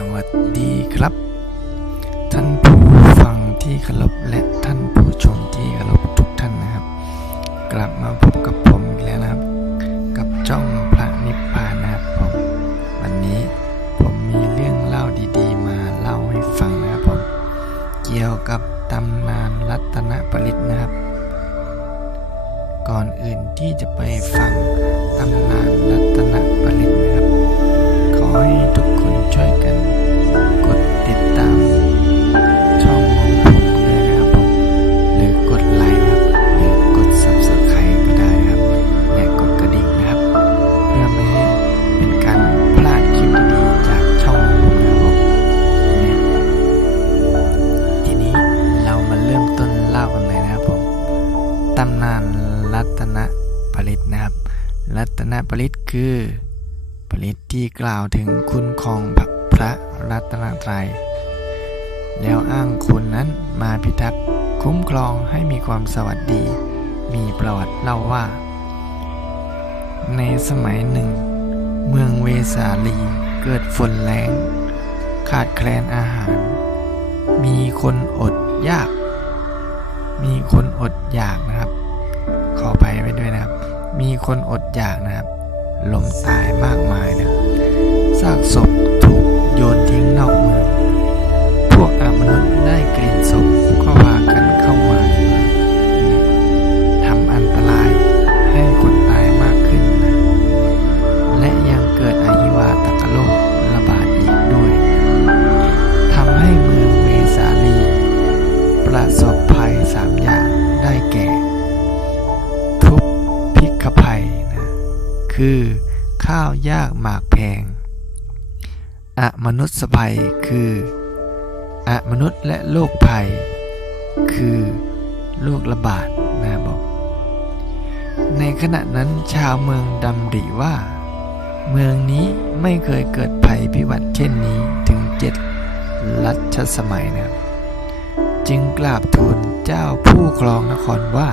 สวัสดีครับ ท่านผู้ฟังที่เคารพและท่านผู้ชมที่เคารพทุกท่านนะครับ กลับมาพบกับผมอีกแล้วนะครับ กับจ้องพระนิพพานนะครับผมวันนี้ผมมีเรื่องเล่าดีๆ มาเล่าให้ฟังนะครับผมเกี่ยวกับตำนานรัตนปริตนะครับ ก่อนอื่นที่จะไปฟังตำนานรัตนปริตนะครับ ขอให้ รัตนปริตคือ ปริตที่กล่าวถึงคุณของพระรัตนตรัย แล้วอ้างคุณนั้นมาพิทักษ์คุ้มครองให้มีความสวัสดี มีประวัติเล่าว่า ในสมัยหนึ่ง เมืองเวสาลีเกิดฝนแรงขาดแคลนอาหาร มีคนอดยาก มีคนอดอยาก มีคนอดอยากนะครับลมตายมากมายนะซากศพ คือ ข้าวยากหมากแพง อมนุษย์ภัยคือ อมนุษย์และโรคภัย คือโรคระบาดนะบอก ในขณะนั้นชาวเมืองดำริว่า เมืองนี้ไม่เคยเกิดภัยพิบัติเช่นนี้ถึงเจ็ดรัชสมัยนะจึงกราบทูลเจ้าผู้ครองนครว่า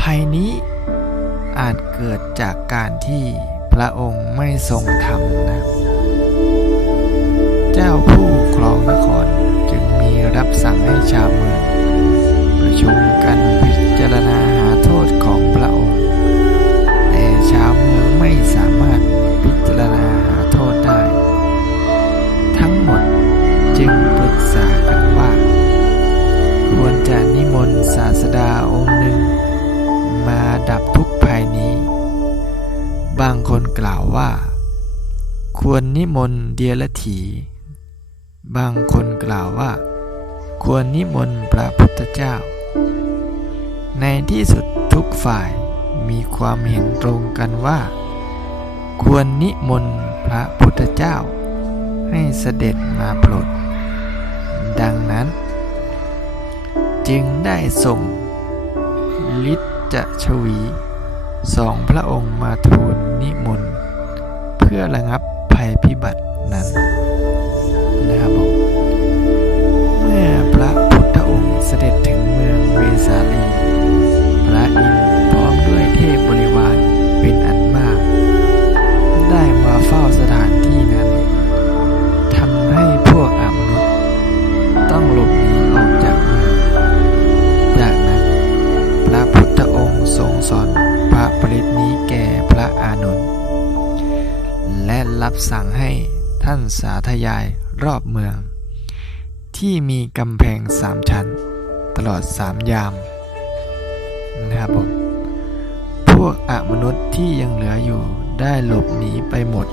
ภัยนี้ อาจเกิดจากการที่พระองค์ไม่ทรงธรรมนะางคนกล่าวว่า ควรนิมนต์เดียรถี บางคนกล่าวว่า ควรนิมนต์พระพุทธเจ้า ในที่สุดทุกฝ่ายมีความเห็นตรงกันว่า ควรนิมนต์พระพุทธเจ้า ให้เสด็จมาโปรด ดังนั้น จึงได้ส่งฤทธจะชวี สองพระองค์มาทูลนิมนต์เพื่อระงับภัยพิบัตินั้นนะครับผมเมื่อพระพุทธองค์เสด็จถึงเมืองเวสาลี รับสั่งให้ท่านสาธยายรอบเมือง ที่มีกำแพงสามชั้น ตลอดสามยามนะครับผมพวกอมนุษย์ที่ยังเหลืออยู่ได้หลบหนีไปหมด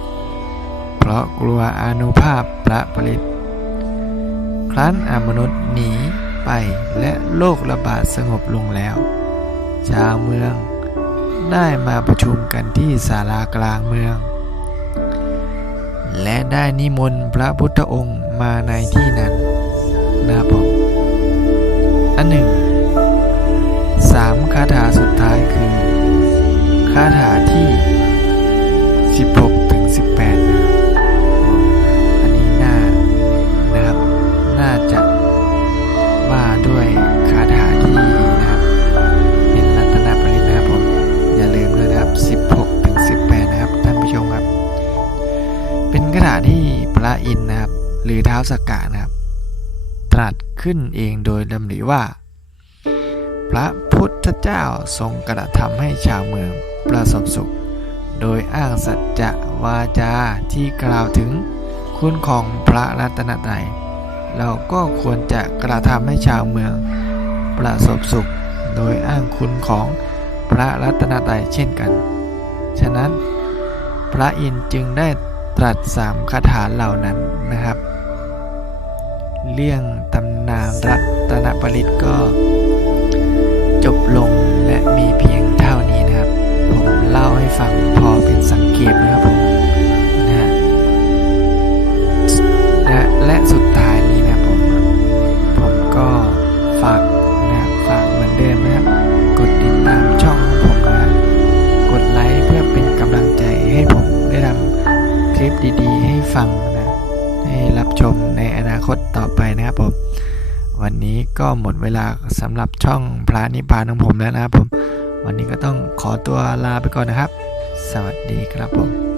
เพราะกลัวอนุภาพพระปริตครั้นอมนุษย์หนีไปและโรคระบาดสงบลงแล้ว ชาวเมืองได้มาประชุมกันที่ศาลากลางเมือง ได้นิมนต์พระพุทธองค์มาในที่นั้นนะครับผมอันหนึ่งสามคาถาสุดท้ายคือ คาถาที่ 16 สกกะนะครับ ตรัสขึ้นเองโดยดำริว่า พระพุทธเจ้าทรงกระทำให้ชาวเมืองประสบสุข โดยอ้างสัจจะวาจาที่กล่าวถึงคุณของพระรัตนตรัยเราก็ควรจะกระทำให้ชาวเมือง ประสบสุขโดยอ้างคุณของพระรัตนตรัยเช่นกัน ฉะนั้นพระอินทร์จึงได้ตรัสสามคาถาเหล่านั้นนะครับ เรื่องตำนานรัตนปริตก็จบลงและมีเพียงเท่านี้นะครับ ผมเล่าให้ฟังพอเป็นสังเกตนะครับผมนะฮะและและสุดท้ายนี้นะครับผม ผมก็ฝากนะครับฝากเหมือนเดิมนะครับ กดติดตามช่องของผมนะครับกดไลค์เพื่อเป็นกำลังใจให้ผมได้ทำคลิปดีๆ ให้ฟัง ให้รับชมในอนาคตต่อไปนะครับผม วันนี้ก็หมดเวลาสำหรับช่องพระนิพพานของผมแล้วนะครับผม วันนี้ก็ต้องขอตัวลาไปก่อนนะครับ สวัสดีครับผม